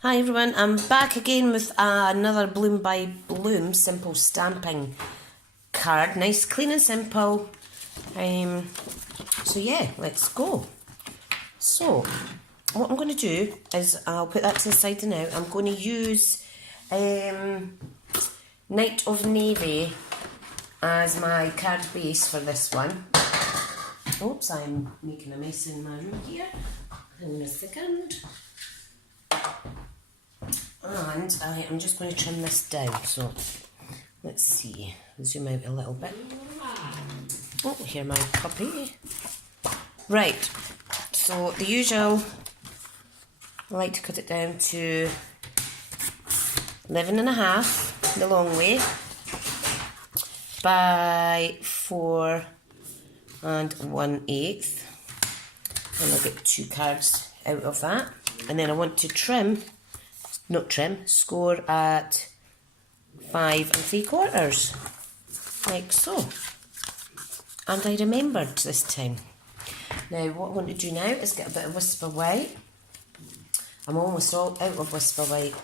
Hi everyone, I'm back again with another Bloom by Bloom simple stamping card. Nice, clean and simple. So yeah, let's go. So, what I'm going to do is, I'll put that to the side now. I'm going to use Night of Navy as my card base for this one. Oops, I'm making a mess in my room here. Hang on a second. And I am just going to trim this down, so let's see, zoom out a little bit. Oh, here my puppy. Right, so the usual, I like to cut it down to 11.5, the long way, by 4 1/8, and I'll get 2 cards out of that. And then I want to score at 5 3/4, like so. And I remembered this time. Now what I'm going to do now is get a bit of Whisper White. I'm almost all out of Whisper White.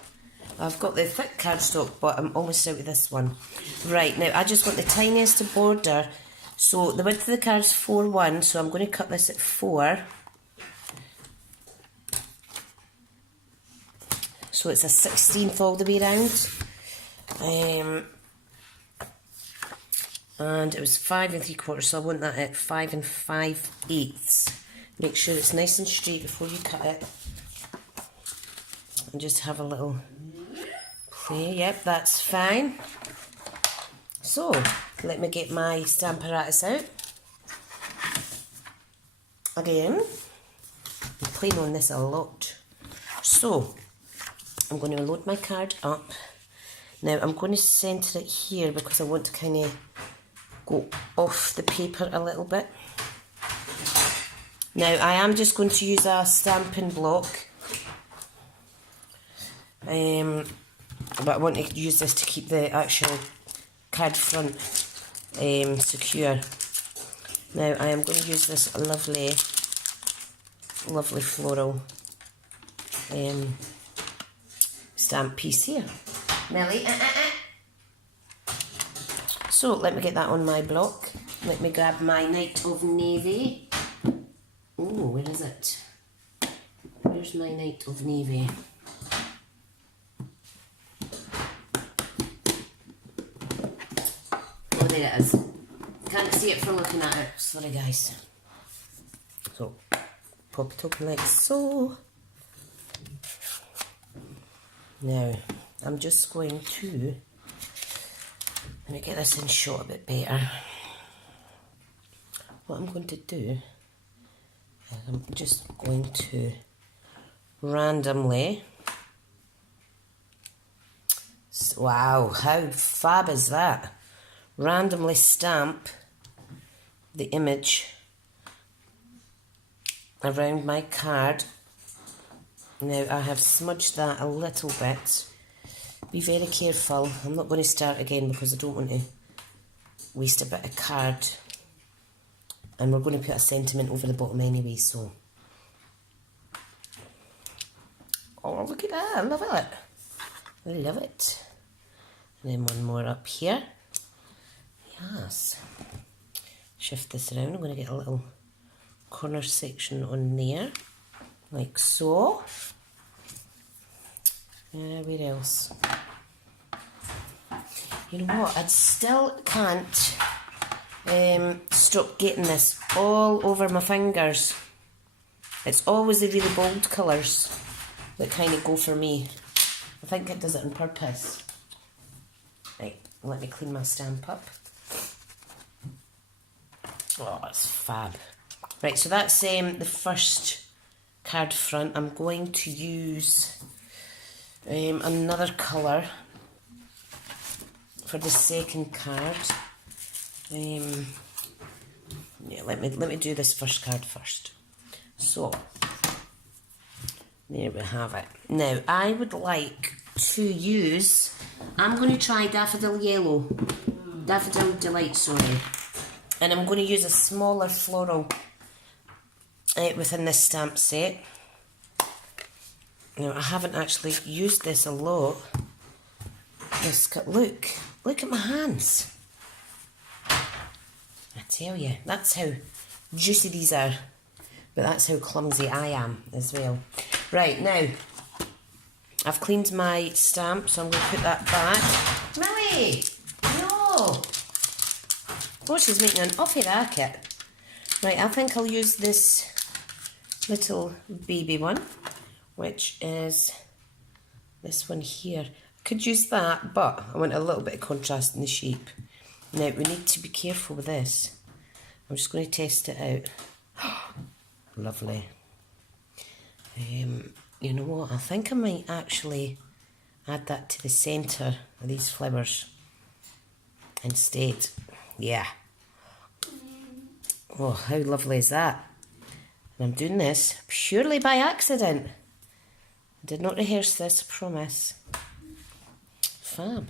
I've got the thick cardstock, but I'm almost out of this one. Right, now I just want the tiniest border. So the width of the card is 4'1", so I'm going to cut this at 4. So it's a 1/16 all the way round. And it was 5 3/4, so I want that at 5 5/8. Make sure it's nice and straight before you cut it. And just have a little play. Yep, that's fine. So, let me get my stamp apparatus out. Again, I'm playing on this a lot. So, I'm going to load my card up. Now I'm going to centre it here because I want to kind of go off the paper a little bit. Now I am just going to use a stamping block, but I want to use this to keep the actual card front secure. Now I am going to use this lovely floral stamp piece here. Millie, So let me get that on my block. Let me grab my Night of Navy. Oh, where is it? Where's my Night of Navy? Oh, there it is. Can't see it from looking at it. Sorry guys. So, pop it open like so. Now, I'm just going to, let me get this in shot a bit better. What I'm going to do is I'm just going to randomly, wow, how fab is that? Randomly stamp the image around my card. Now I have smudged that a little bit. Be very careful. I'm not going to start again because I don't want to waste a bit of card. And we're going to put a sentiment over the bottom anyway, so. Oh, look at that. I love it. I love it. And then one more up here. Yes. Shift this around. I'm going to get a little corner section on there. Like so. Where else? You know what? I still can't stop getting this all over my fingers. It's always the really bold colours that kind of go for me. I think it does it on purpose. Right, let me clean my stamp up. Oh, it's fab. Right, so that's the first card front. I'm going to use another colour for the second card. Yeah, let me do this first card first. So there we have it. Now I would like to use, I'm going to try Daffodil Yellow, Daffodil Delight, sorry, and I'm going to use a smaller floral within this stamp set. Now, I haven't actually used this a lot. Look at my hands. I tell you, that's how juicy these are. But that's how clumsy I am as well. Right, now, I've cleaned my stamp, so I'm going to put that back. Millie! No! Oh, she's making an awful racket. Right, I think I'll use this little baby one, which is this one here. I could use that, but I want a little bit of contrast in the shape. Now, we need to be careful with this. I'm just going to test it out. Lovely. You know what? I think I might actually add that to the centre of these flowers instead. Yeah. Oh, how lovely is that? And I'm doing this purely by accident. I did not rehearse this, I promise. Fab.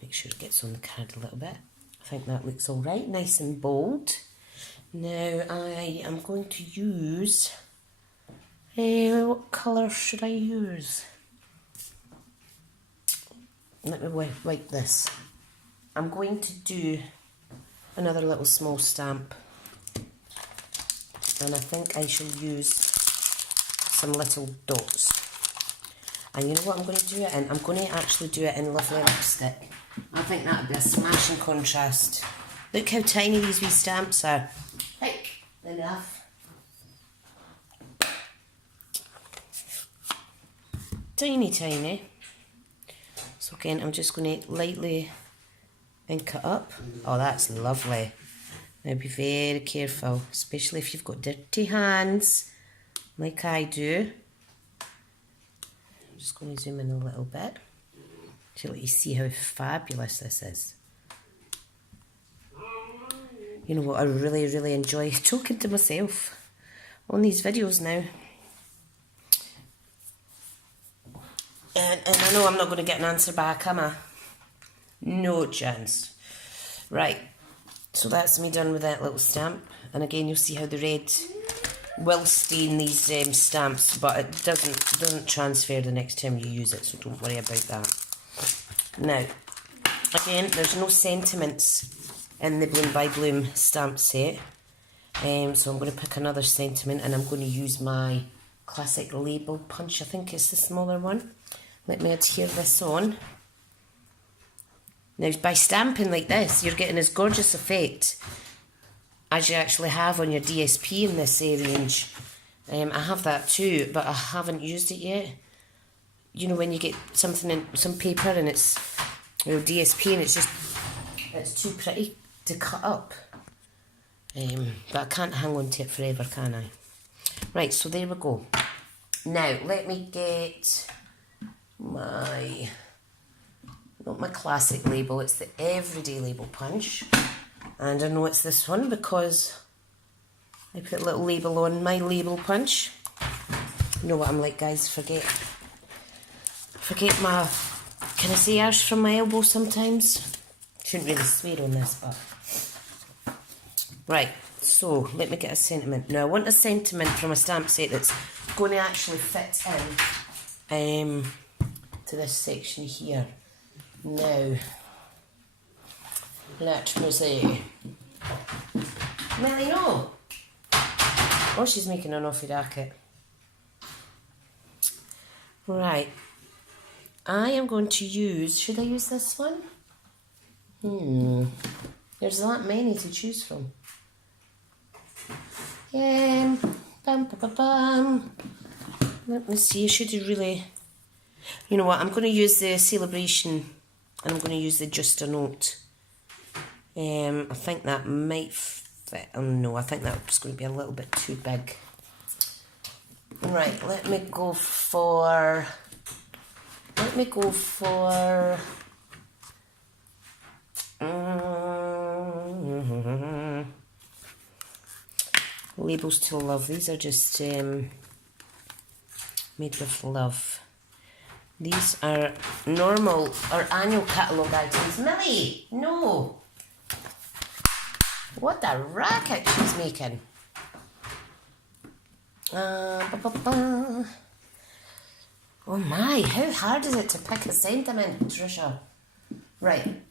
Make sure it gets on the card a little bit. I think that looks all right, nice and bold. Now I am going to use, what colour should I use? Let me wipe this. I'm going to do another little small stamp, and I think I shall use some little dots. And you know what I'm going to do it in? I'm going to actually do it in lovely lipstick. I think that would be a smashing contrast. Look how tiny these wee stamps are. Right, enough. Tiny, tiny. So again, I'm just going to lightly ink it up. Oh, that's lovely. Now be very careful, especially if you've got dirty hands, like I do. I'm just going to zoom in a little bit to let you see how fabulous this is. You know what, I really, really enjoy talking to myself on these videos now. And I know I'm not going to get an answer back, am I? No chance. Right, so that's me done with that little stamp. And again, you'll see how the red will stain these stamps, but it doesn't transfer the next time you use it, so don't worry about that. Now, again, there's no sentiments in the Bloom by Bloom stamp set. So I'm going to pick another sentiment, and I'm going to use my classic label punch. I think it's the smaller one. Let me adhere this on. Now, by stamping like this, you're getting as gorgeous effect as you actually have on your DSP in this range. I have that too, but I haven't used it yet. You know, when you get something in some paper and it's DSP and it's too pretty to cut up. But I can't hang on to it forever, can I? Right, so there we go. Now, let me get my, not my classic label, it's the everyday label punch. And I know it's this one because I put a little label on my label punch. You know what I'm like, guys, forget my, can I say arse from my elbow sometimes? Shouldn't really swear on this, but. Right, so let me get a sentiment. Now I want a sentiment from a stamp set that's going to actually fit in to this section here. Now, let me see. Melly, no! Oh, she's making an awful racket. Right. I am going to use, should I use this one? There's that many to choose from. Bum, bum, bum, bum. Let me see, I should have really, you know what, I'm going to use the Celebration and I'm going to use the Just a Note. I think that might fit, oh no, I think that's going to be a little bit too big. Right, let me go for Labels to Love. These are just made with love. These are normal or annual catalogue items. Millie, no! What a racket she's making. Oh my, how hard is it to pick a sentiment, Trisha? Right.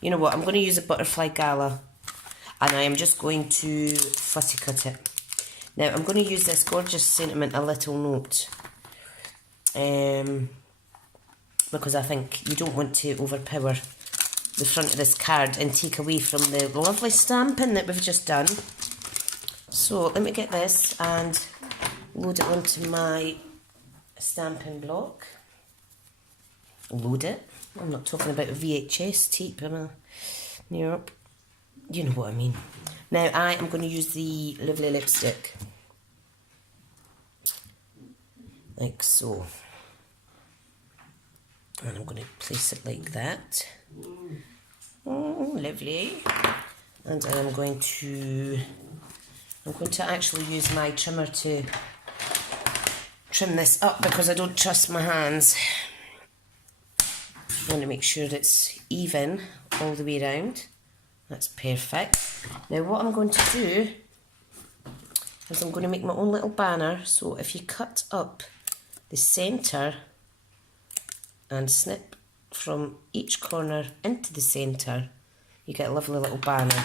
You know what, I'm going to use a butterfly gala, and I am just going to fussy cut it. Now I'm going to use this gorgeous sentiment, A Little Note, because I think you don't want to overpower the front of this card and take away from the lovely stamping that we've just done. So let me get this and load it onto my stamping block. Load it. I'm not talking about VHS tape, am I? Nope. You know what I mean. Now I am going to use the lovely lipstick. Like so. And I'm going to place it like that. Oh, lovely. And I'm going to actually use my trimmer to trim this up because I don't trust my hands. I want to make sure it's even all the way around. That's perfect. Now what I'm going to do is I'm going to make my own little banner. So if you cut up the centre and snip from each corner into the centre, you get a lovely little banner.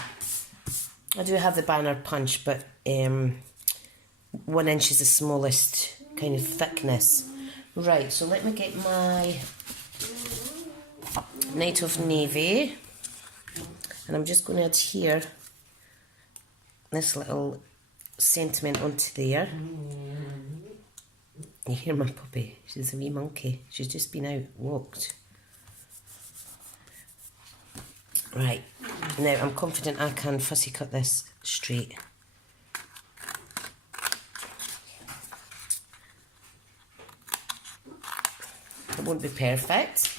I do have the banner punch, but 1 inch is the smallest kind of thickness. Right, so let me get my Night of Navy, and I'm just going to adhere this little sentiment onto there. You hear my puppy, she's a wee monkey, she's just been out, walked. Right, now I'm confident I can fussy cut this straight. It won't be perfect,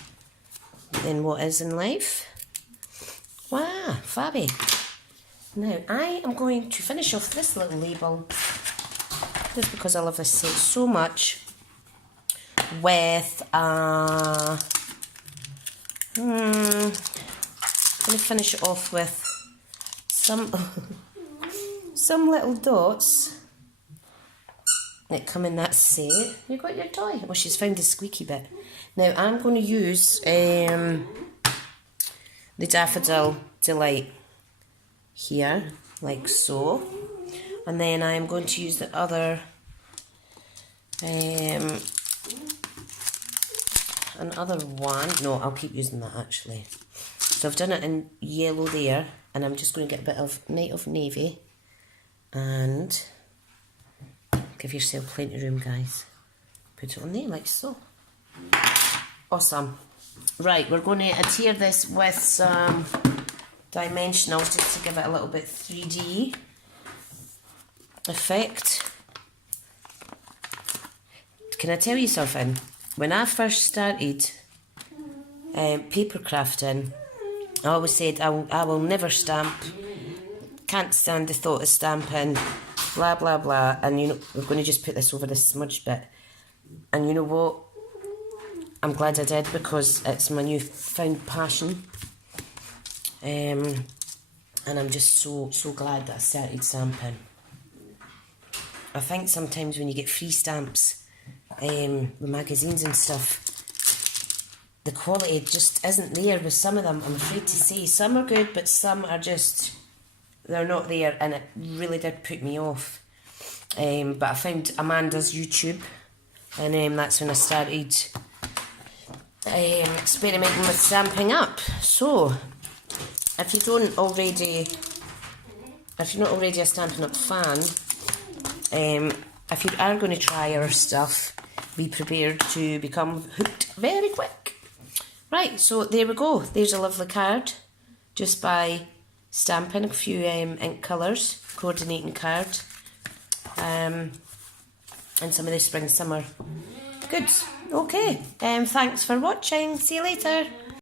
but then what is in life? Wow, fabby. Now I am going to finish off this little label, just because I love this set so much, with I'm going to finish it off with some little dots that come in that set. You got your toy? Well, she's found the squeaky bit. Now I'm going to use the Daffodil Delight here, like so, and then I'm going to use the other another one. No, I'll keep using that actually. So I've done it in yellow there, and I'm just going to get a bit of Night of Navy and give yourself plenty of room, guys. Put it on there like so. Awesome. Right, we're going to adhere this with some dimensionals just to give it a little bit 3D effect. Can I tell you something? When I first started paper crafting, I always said I will never stamp, can't stand the thought of stamping, blah blah blah, and you know, we're going to just put this over this smudge bit, and you know what, I'm glad I did, because it's my newfound passion, and I'm just so glad that I started stamping. I think sometimes when you get free stamps with magazines and stuff, the quality just isn't there with some of them, I'm afraid to say. Some are good, but some are just, they're not there, and it really did put me off. But I found Amanda's YouTube, and that's when I started experimenting with Stampin' Up. So, if you're not already a Stampin' Up fan, if you are going to try our stuff, be prepared to become hooked very quick. Right, so there we go. There's a lovely card, just by stamping a few ink colours, coordinating card, and some of the spring summer goods. Okay, thanks for watching. See you later.